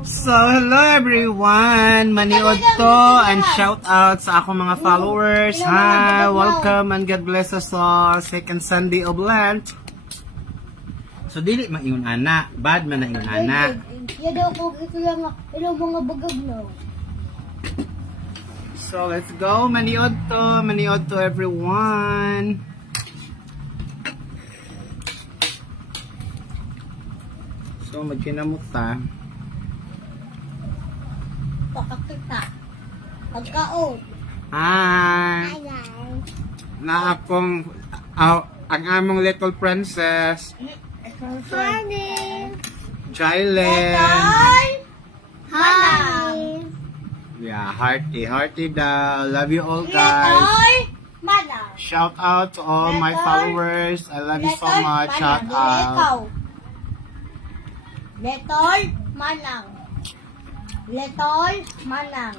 So, hello everyone! Maniod to and shout out sa akong mga followers. Hi! Welcome and God bless us all. Second Sunday of Lent. So, dili maiyon ana. Bad man na iyon ana. Yan daw ko ito lang ilang mga bagag na. So, let's go. Maniod to everyone. So, magkinamuta. Pakakita. Pagkaon. Hi! Hi guys. Na akong ang among little princess, Honey. Jylen. Hi. Yeah, hearty daw. Love you all guys. Mana. Shout out to all my followers. I love you so much. Shout out. Letol Manang. Letol Manang.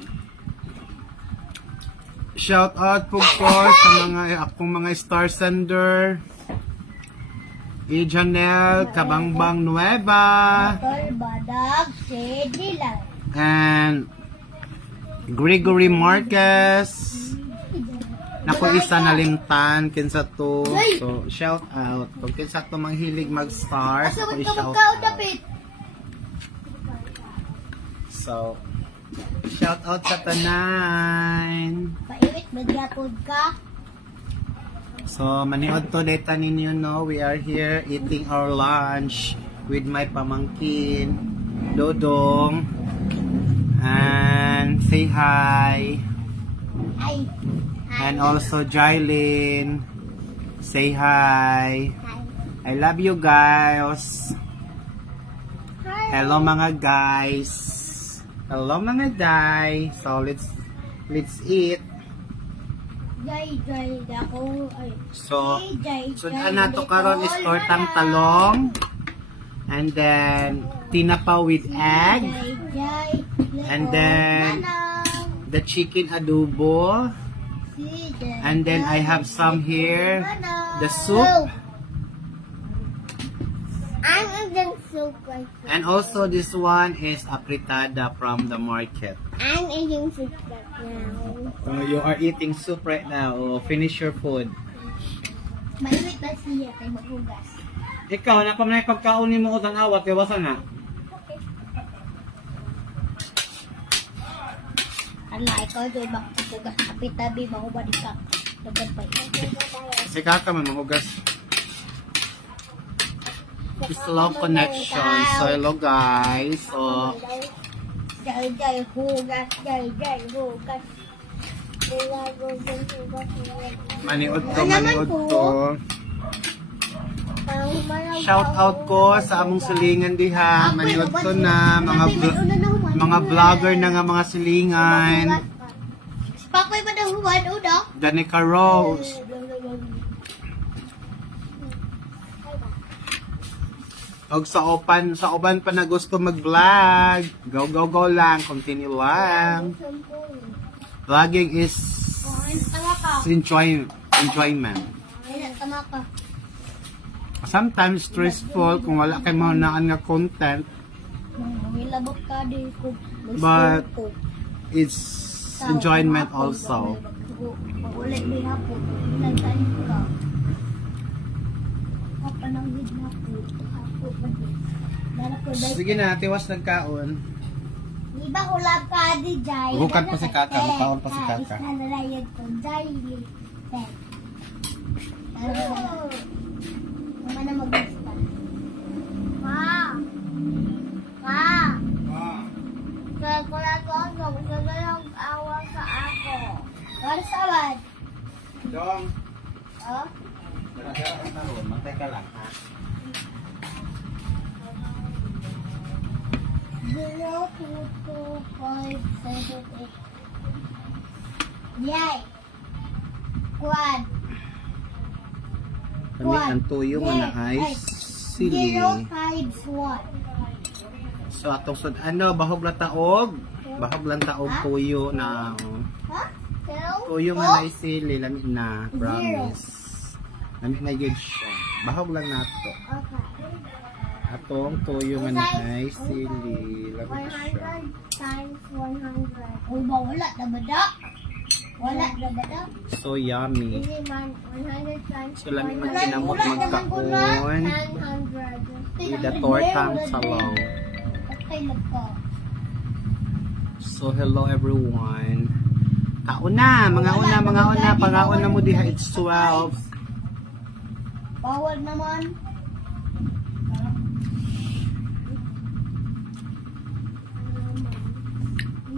Shout out po ko sa mga akong mga star sender. Janelle Kabangbang Nueva Letol Badag Sedilan. and Gregory Marquez. Nako isa nalimtan kinsa to. So shout out. Kung kinsa to manghilig mag-star, Asa ako man ka i-shout magkaon out. dapit? So shout out sa tanan. Paiwit magyapod ka. So maniod to data ninyo no, we are here eating our lunch with my pamangkin Dodong and say hi. Ay. And also Jylen, say hi. Hi. I love you guys. Hi. Hello mga guys. Hello mga guys. So let's eat. Jay, dako. Ay. So Jay, sudan nato karon is tortang talong. And then tinapa with egg. Jay, And then the chicken adobo. And then I have some here. The soup. I'm eating soup right now. And also this one is apritada from the market. I'm eating soup right now. You are eating soup right now. Oh, finish your food. Maiwit ba siya kay maghugas? Ikaw, na pa may pagkaon mo utang awat, kaya basa na. Ala, ikaw doon maghugas. Tabi-tabi, mahubad ka. Dagan pa yun. Si kaka man mahugas. Slow connection. So hello guys. So Jay, hugas. Jay, hugas. maniod to. Shout out ko sa among silingan diha. Maniod to na mga vlogger na nga mga silingan. Pakoy ba na huwan, udo? Danica Rose. Og sa uban pa na gusto mag-vlog. Go lang, continue lang. Vlogging is Tama ka. enjoyment. Tama ka. Sometimes stressful kung wala kay maunaan nga content, Nilabot ka di ko. but it's enjoyment also. Ulit may hapon. Nagtanim ka. Kapanang gid hapon. Hapon pa din. Dala ko dahil. Sige na, tiwas nagkaon. Di ba hulab ka di Jay? Bukat pa si Kaka, bukaon pa si Kaka. Nalarayad ko Jay. Mama na mag-gusta. Ma! Kaya ko na to, gusto na lang awa sa ako. Para sa wad? Dong, Oh? dala-dala na ron, mantay ka lang ha. 0, 2, 2, 5, 7, 8. Yay! Quad. Kami ang tuyo nga na ay sili. 0 times 1. So atong sud bahog lang taog. Bahog lang taog tuyo na. Ha? Tuyo nga na sili, lami na, promise. Lami na yun siya. Bahog lang nato. Okay. Atong tuyo nga na ay sili. Lami siya. 100 times 100. Uy, ba, wala na ba da? Wala na ba da? So yummy. Hindi man, 100 times So lami man 100. kinamot magkaon 900. with the tortang salong. Patay lang ka. So hello everyone. Kauna, mga una, pangaon na mo diha, it's 12. Bawal naman.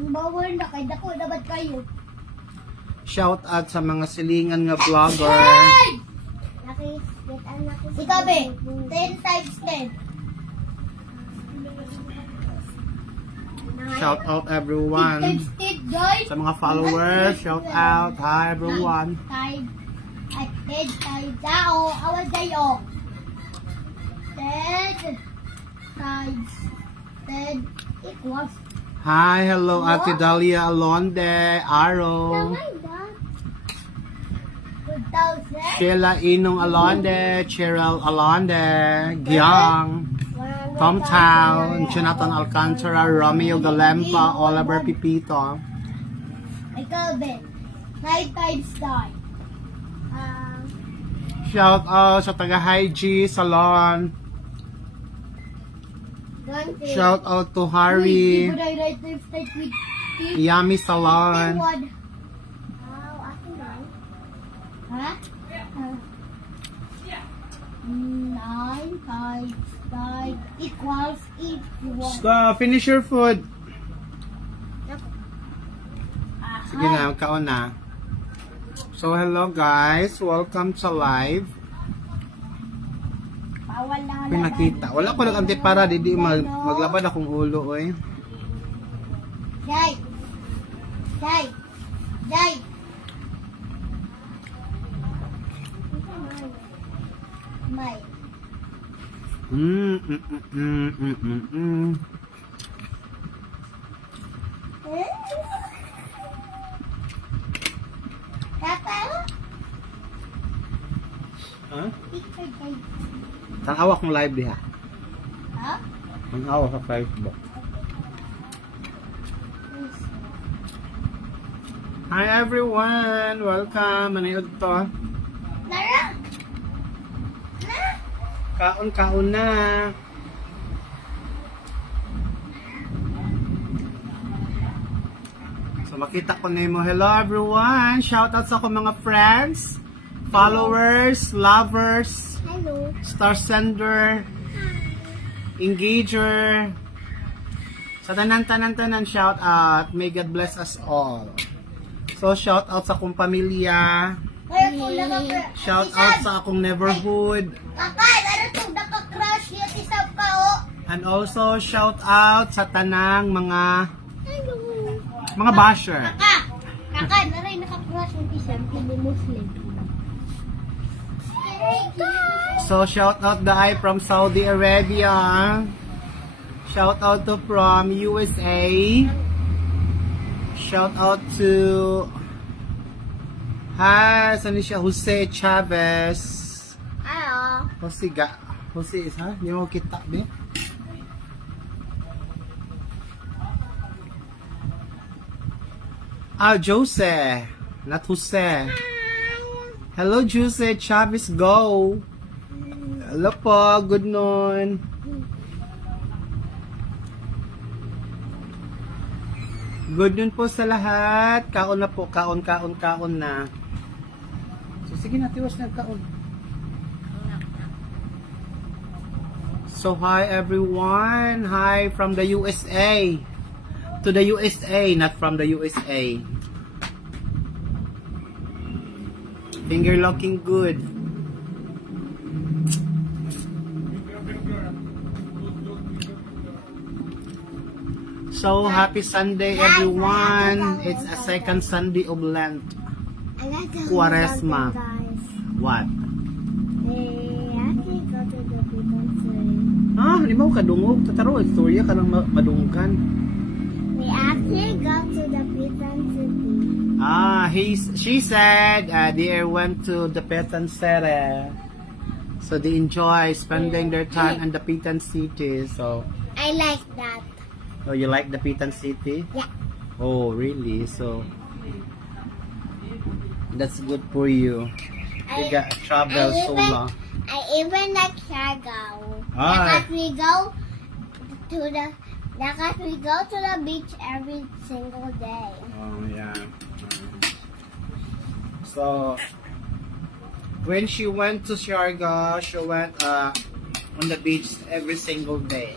Bawal na kay dako dapat kayo. Shout out sa mga silingan nga vlogger. Ikaw be, 10 times 10. Shout out 10 everyone. times 10, guys. Sa mga followers, shout out. Hi everyone. Times. At 10 times. Sao, awas kayo. 10 times 10 equals. Hi, hello Ate Dalia Alonde, Aro. 1,000. Sheila Inong Alonde, Cheryl Alonde, Giang, Tom Town, Jonathan Alcantara, Romeo Galempa, Oliver Pipito. Ikaw be, 9 times 9. Shout out sa taga Hygie Salon. 20. Shout out to Harry, Yummy Salon. Wow, ate man. Ha? 9 times 9 equals 81. So, finish your food. Sige na, kaon na. So, hello guys. Welcome sa live. Bawal na Pinakita. Wala ko nag para di maglabad akong ulo, oy. Jai. Jai. Jai. May. Mm, mm, mm, mm, mm, mm, mm. Tata. Ha? Picture tayo. Tanawa kong live diha. Ha? Tanawa sa Facebook. Hi everyone! Welcome! Manayod to. Lara. Kaon na. So makita ko na mo. Hello everyone! Shout out sa akong mga friends, followers, lovers, Hello. star sender, engager. Sa tanan shout out. May God bless us all. So shout out sa akong pamilya. Kaya kung nakakrush. Shout out sa akong neighborhood. Kakay, ano itong nakakrush yung isang pa o? And also shout out sa tanang mga Hello. basher. Kakay, naray nakakrush yung isang pili Muslim. So shout out Dai from Saudi Arabia. Shout out to from USA. Shout out to saan siya? Jose Chavez. Hello. Jose is ha? Hindi mo kita be? Jose. Not Jose. Hello, Jose Chavez, go! Hello po, good noon. Good noon po sa lahat. Kaon na po, kaon na. So, sige na, tiwas na kaon. So, hi everyone. Hi from the USA. To the USA, not from the USA. Finger looking good. So, happy Sunday everyone. It's a second Sunday of Lent. I like to Quaresma. guys. What? Hey, I can go to the pizza. Di mo kadungog? Tataro, istorya ka lang madunggan. We actually go to the pizza city. She said they went to the Petan Sere. So they enjoy spending their time in the Pitan City. So, I like that. oh, you like the Pitan City? Yeah. Oh, really? So, that's good for you. You got travel so long. I even like Siargao. Ah. Because we go to the beach every single day. Oh, yeah. So, when she went to Siargao, she went on the beach every single day.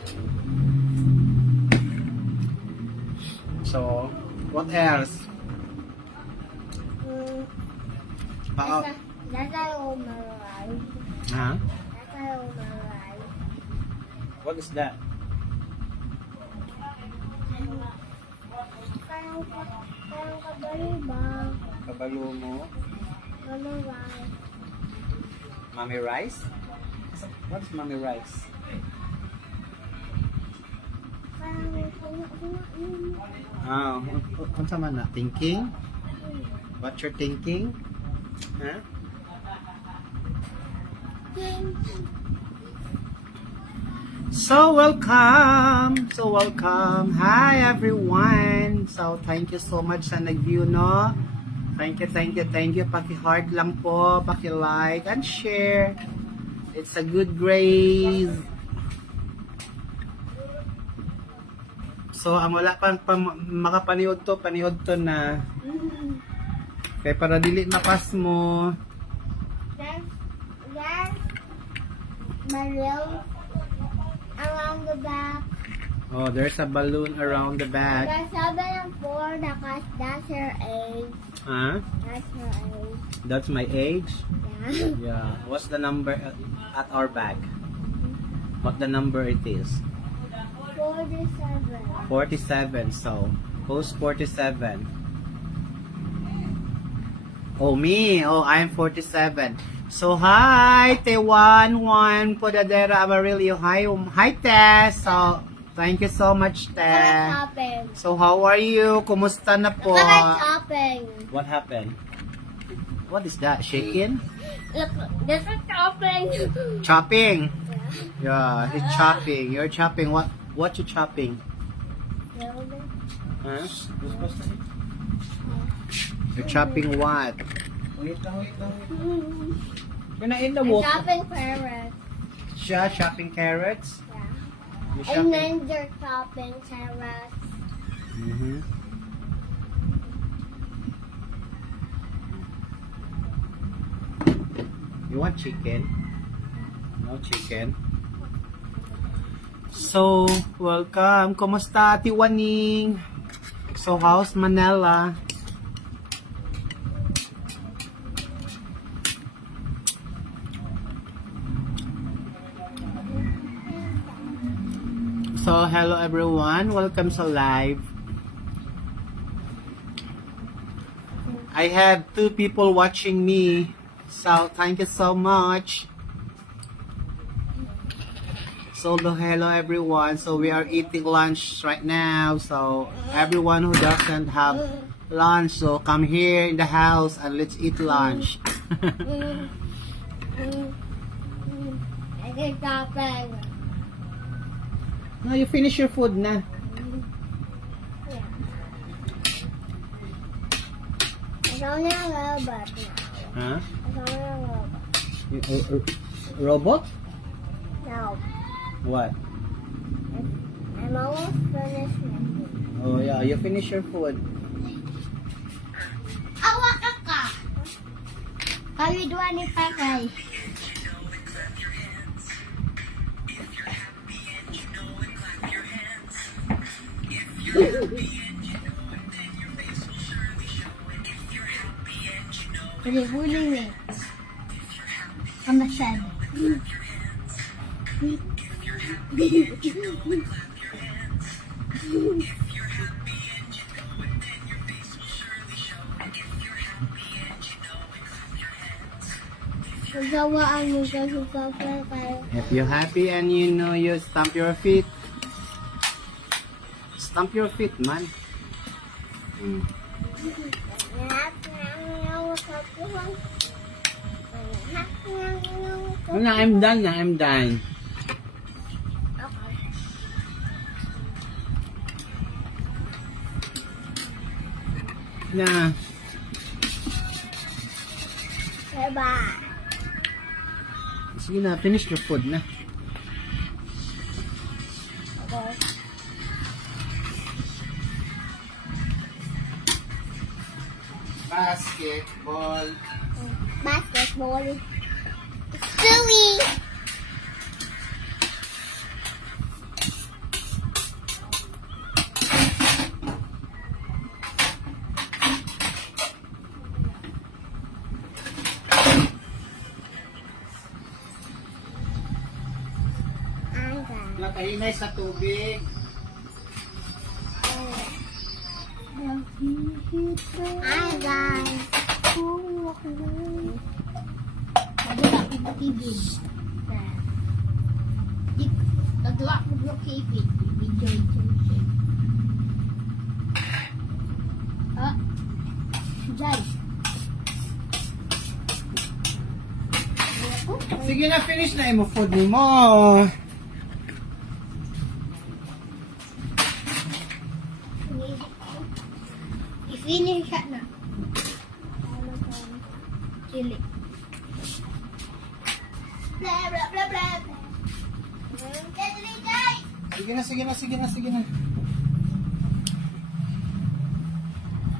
So, what else? How? That's I will memorize. Huh? That's I will memorize. What is that? Parang kabali ba? Kabalo mo? Memorize. Mommy rice? What is mommy rice? Parang Unsa man na? Thinking? What you're thinking? Huh? So welcome! So welcome! Hi everyone! So thank you so much sa nag-view, no? Thank you. Paki-heart lang po, paki-like and share. It's a good grade. So ang wala pang makapaniod to, paniod to na. Kaya para dili mapas mo. There's balloon around the back. Oh, there's a balloon around the back. There's 7 and 4 because that's her age. Huh? That's her age. That's my age? Yeah. Yeah. What's the number at our back? What the number it is? 47. 47. So, who's 47? Oh, me. Oh, I'm 47. So, hi, Te11, Podadera Amarillo. Hi, Tess. So, thank you so much, Come Tess. shopping. So, how are you? Kumusta na po? Come shopping. What happened? What is that? Shaking? Look, this is shopping. Chopping. Yeah, he's chopping. You're chopping. What you chopping? Huh? You're chopping what? Wait lang. You're not in the I'm walk. shopping carrots. Siya, shopping carrots? Yeah. You're And shopping. then they're shopping carrots. Mhm. You want chicken? No chicken? So, welcome. Kumusta, Ate Waning? So, how's Manila? So, hello everyone. Welcome sa live. I have 2 people watching me. So, thank you so much. So, hello everyone. So, we are eating lunch right now. So, everyone who doesn't have lunch, so come here in the house and let's eat lunch. I get shopping. No, you finish your food na. Yeah. It's only a little bit now. Huh? It's only a little bit. Robot? No. What? I'm almost finished my food. Oh yeah, you finish your food. Awa ka ka. Kayo dua ni Pakay. Kasi huli ni. Kamasan. Magawaan mo kasi software kayo. If you're happy and you know you stamp your feet. Stamp your feet, man. Na, I'm done na, I'm done. Okay. Na. Bye-bye. Sige na, finish your food na. Okay. Basketball. Basketball. Stewie. Nakahinay sa tubig. Hi guys. Nagdala ko ng kibig. Nagdala ko ng kibig. Video. Ah. Jai. Sige na, finish na imo food mo. I-finish siya na. Chili. Blah, blah, blah, blah. Sige na.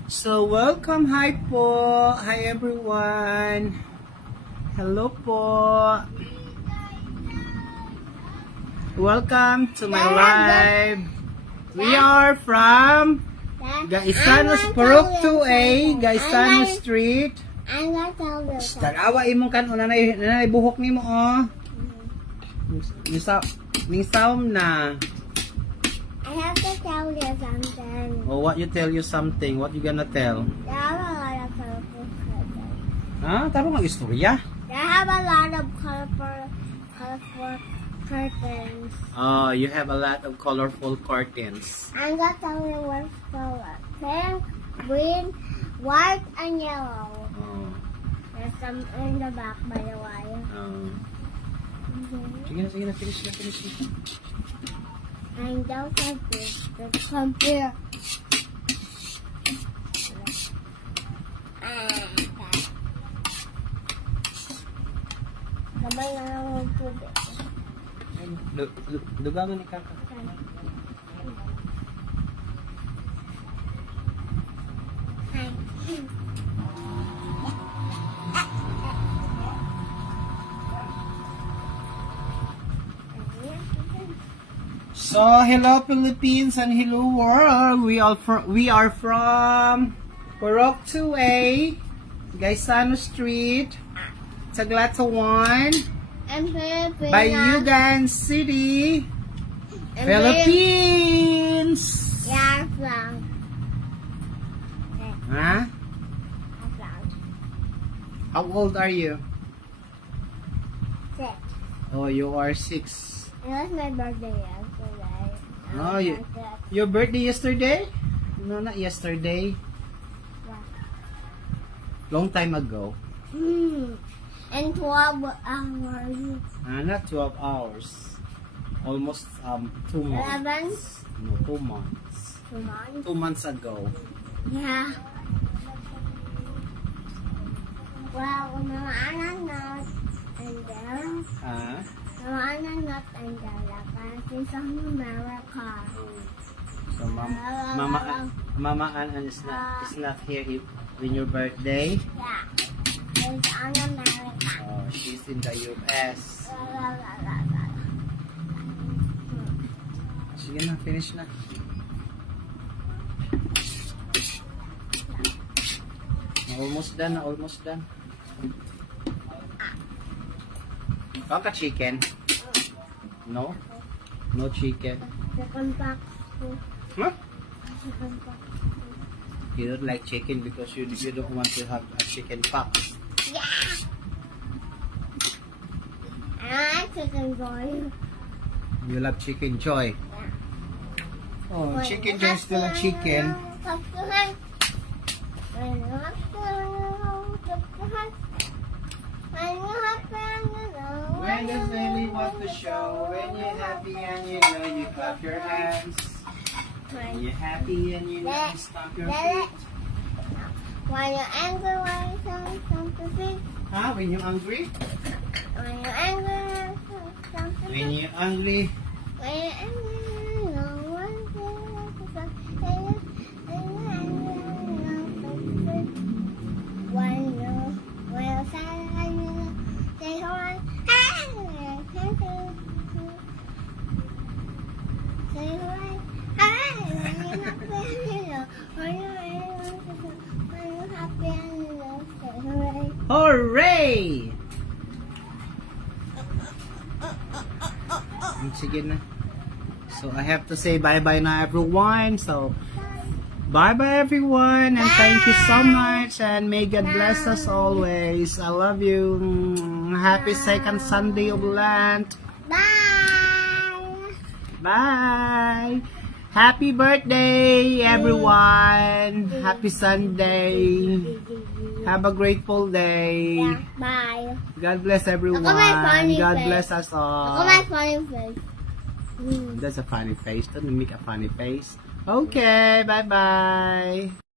So, welcome. Hi po. Hi everyone. Hello po. Welcome to my live. We are from Gaisanos, Purok 2A, Gaisanos Street. I'm gonna tell you something. Tag-awa imong kan nanay buhok nimo oh. Ning sound na. I have to tell you something. Oh, what you tell you something? What you gonna tell? There are a lot of colorful curtains. Ha? Tarong ang istorya. There have a lot of colorful curtains. Oh, you have a lot of colorful curtains. I'm gonna tell you what color. Pink, green, white, and yellow. Oh. There's some in the back by the wire. Oh. Mm-hmm. Sige na, finish na. And don't have this. There's some here. Kamay na lang ng tubig. Dugangan ni Kaka. So, hello Philippines and hello world. We are from Purok 2A, Gaisano Street, Taglatawan, And Philippines. Bayugan City, Philippines. Yeah, from. Huh? From. How old are you? 6. Oh, you are 6. It was my birthday yesterday. Oh, your birthday yesterday? No, not yesterday. Long time ago. And 12 hours. Not 12 hours. Almost 2 months. 11. No, 2 months. 2 months. 2 months ago. Yeah. Well, Mama Anna not and there. Mama Anna not and there. She's from America. So Mama Ann is not here in your birthday. Yeah. She's on America. Oh, she's in the US. Sige na, finish na. Almost done. Baka chicken? No? No chicken? Second box. Huh? Second box. You don't like chicken because you don't want to have a chicken pox. Yeah. I like chicken boy. You love chicken joy. Yeah. Oh, chicken joy is still a chicken. When you're happy and you know. When you really want to show, when you're happy and you know, you clap your hands. When you're happy and you know, you stomp your feet. When you're angry, when you stomp your feet. Huh? When you're hungry? When you're angry, stomp your When feet. you're hungry? When you're angry, no one can stop. When you're sad, you know, say hi. Say hi. Hi. When you're happy, you know, say hooray. Hooray! Sige na. So I have to say bye-bye na everyone. So bye-bye everyone and thank you so much and may God bless us always. I love you. Happy second Sunday of Lent. Bye. Bye. Happy birthday everyone. Happy Sunday. Have a grateful day. Yeah, bye. God bless everyone. Ako may funny God face. bless us all. Ako may funny face. That's a funny face. Don't make a funny face. Okay, bye-bye.